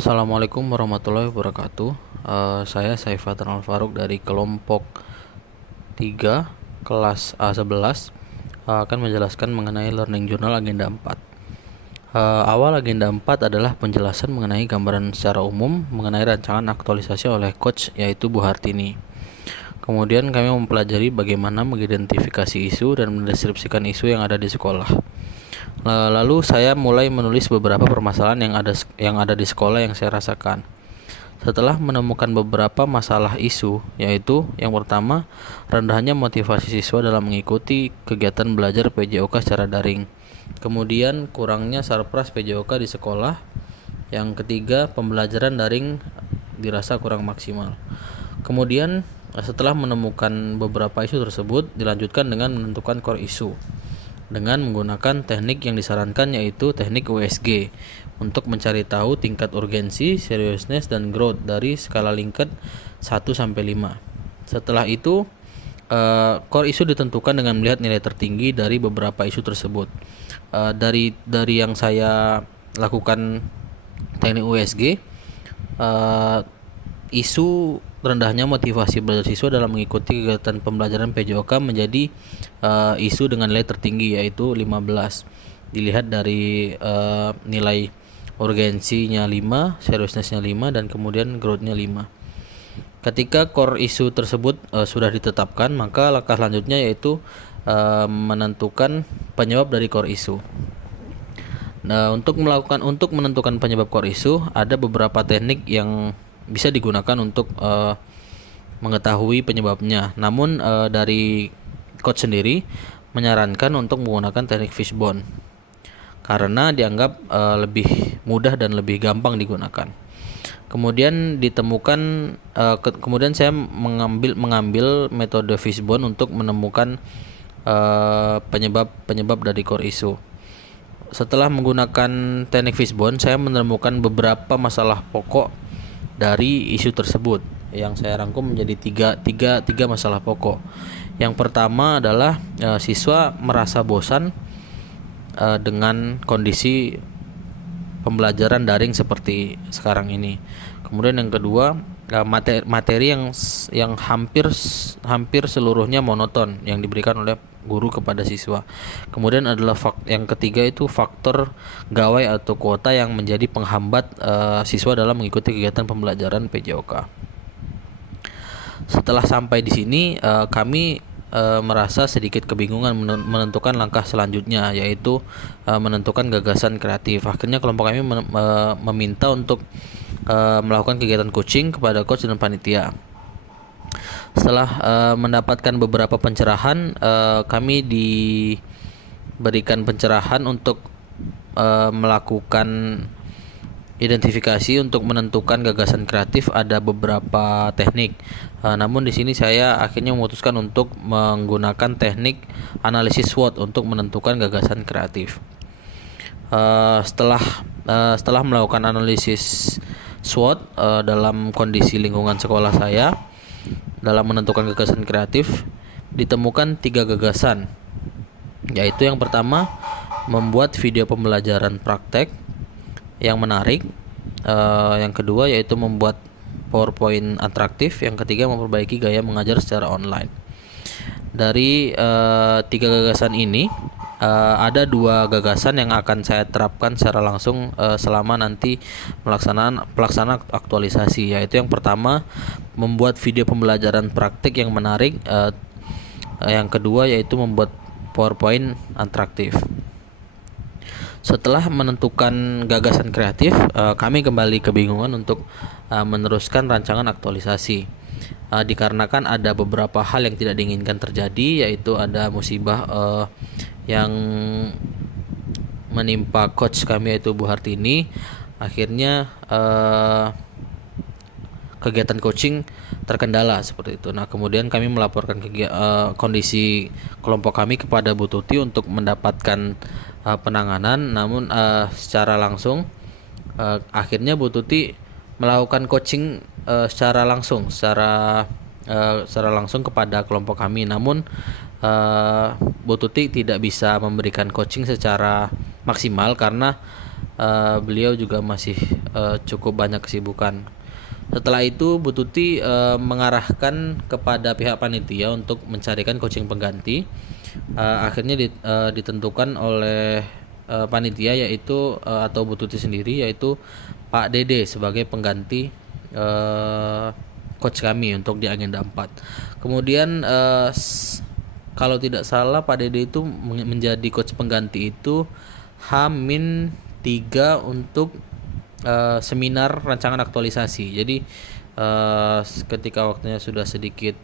Assalamualaikum warahmatullahi wabarakatuh. Saya Saifatul Al-Faruq dari kelompok 3 kelas A11 akan menjelaskan mengenai Learning Journal Agenda 4. Awal Agenda 4 adalah penjelasan mengenai gambaran secara umum mengenai rancangan aktualisasi oleh Coach, yaitu Bu Hartini. Kemudian kami mempelajari bagaimana mengidentifikasi isu dan mendeskripsikan isu yang ada di sekolah. Lalu saya mulai menulis beberapa permasalahan yang ada di sekolah yang saya rasakan. Setelah menemukan beberapa masalah isu, yaitu yang pertama, rendahnya motivasi siswa dalam mengikuti kegiatan belajar PJOK secara daring. Kemudian kurangnya surprise PJOK di sekolah. Yang ketiga, pembelajaran daring dirasa kurang maksimal. Kemudian setelah menemukan beberapa isu tersebut, dilanjutkan dengan menentukan core isu dengan menggunakan teknik yang disarankan, yaitu teknik USG untuk mencari tahu tingkat urgensi, seriousness, dan growth dari skala Likert 1-5. Setelah itu, core isu ditentukan dengan melihat nilai tertinggi dari beberapa isu tersebut. Dari yang saya lakukan teknik USG, isu rendahnya motivasi belajar siswa dalam mengikuti kegiatan pembelajaran PJOK menjadi isu dengan nilai tertinggi, yaitu 15. Dilihat dari nilai urgensinya 5, seriousness-nya 5, dan kemudian growth-nya 5. Ketika core isu tersebut sudah ditetapkan, maka langkah selanjutnya yaitu menentukan penyebab dari core isu. Nah, untuk menentukan penyebab core isu, ada beberapa teknik yang bisa digunakan untuk mengetahui penyebabnya. Namun dari coach sendiri menyarankan untuk menggunakan teknik fishbone karena dianggap lebih mudah dan lebih gampang digunakan. Kemudian kemudian saya mengambil metode fishbone untuk menemukan penyebab dari core issue. Setelah menggunakan teknik fishbone, saya menemukan beberapa masalah pokok dari isu tersebut yang saya rangkum menjadi tiga masalah pokok. Yang pertama adalah siswa merasa bosan dengan kondisi pembelajaran daring seperti sekarang ini. Kemudian yang kedua, materi yang hampir seluruhnya monoton yang diberikan oleh guru kepada siswa. Kemudian adalah yang ketiga itu faktor gawai atau kuota yang menjadi penghambat siswa dalam mengikuti kegiatan pembelajaran PJOK. Setelah sampai di sini, kami merasa sedikit kebingungan menentukan langkah selanjutnya, yaitu menentukan gagasan kreatif. Akhirnya kelompok kami meminta untuk melakukan kegiatan coaching kepada coach dan panitia. Setelah mendapatkan beberapa pencerahan, kami diberikan pencerahan untuk melakukan identifikasi untuk menentukan gagasan kreatif. Ada beberapa teknik. Namun di sini saya akhirnya memutuskan untuk menggunakan teknik analisis SWOT untuk menentukan gagasan kreatif. Setelah melakukan analisis SWOT dalam kondisi lingkungan sekolah saya, dalam menentukan gagasan kreatif ditemukan 3 gagasan, yaitu yang pertama, membuat video pembelajaran praktek yang menarik. Yang kedua yaitu membuat PowerPoint atraktif. Yang ketiga, memperbaiki gaya mengajar secara online. Dari 3 gagasan ini, ada 2 gagasan yang akan saya terapkan secara langsung selama nanti pelaksanaan aktualisasi, yaitu yang pertama, membuat video pembelajaran praktik yang menarik. Yang kedua yaitu membuat PowerPoint atraktif. Setelah menentukan gagasan kreatif, kami kembali kebingungan untuk meneruskan rancangan aktualisasi. Dikarenakan ada beberapa hal yang tidak diinginkan terjadi, yaitu ada musibah yang menimpa coach kami, yaitu Bu Hartini. Akhirnya kegiatan coaching terkendala seperti itu. Nah, kemudian kami melaporkan kondisi kelompok kami kepada Bu Tuti untuk mendapatkan penanganan. Namun secara langsung akhirnya Bu Tuti melakukan coaching secara langsung kepada kelompok kami. Namun Bu Tuti tidak bisa memberikan coaching secara maksimal karena beliau juga masih cukup banyak kesibukan. Setelah itu Bu Tuti mengarahkan kepada pihak panitia untuk mencarikan coaching pengganti. Akhirnya ditentukan oleh panitia yaitu atau Bu Tuti sendiri, yaitu Pak Dede sebagai pengganti coach kami untuk di agenda 4. Kemudian kalau tidak salah Pak Dede itu menjadi coach pengganti itu H-3 untuk seminar rancangan aktualisasi. Jadi ketika waktunya sudah sedikit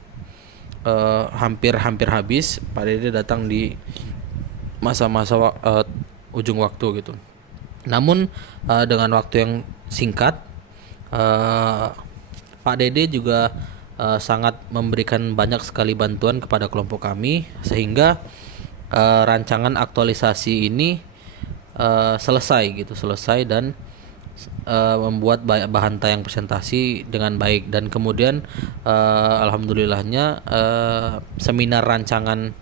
hampir habis, Pak Dede datang di masa-masa ujung waktu gitu. Namun dengan waktu yang singkat, Pak Dede juga sangat memberikan banyak sekali bantuan kepada kelompok kami, sehingga rancangan aktualisasi ini selesai dan membuat bahan tayang presentasi dengan baik. Dan kemudian alhamdulillahnya seminar rancangan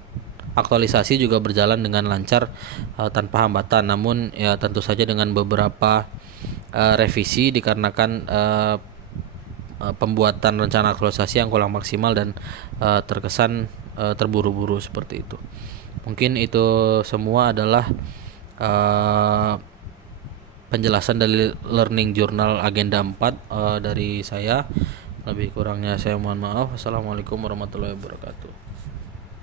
aktualisasi juga berjalan dengan lancar tanpa hambatan. Namun ya tentu saja dengan beberapa revisi dikarenakan pembuatan rencana aktualisasi yang kurang maksimal dan terkesan terburu-buru seperti itu. Mungkin itu semua adalah penjelasan dari Learning Journal Agenda 4 dari saya. Lebih kurangnya saya mohon maaf. Assalamualaikum warahmatullahi wabarakatuh.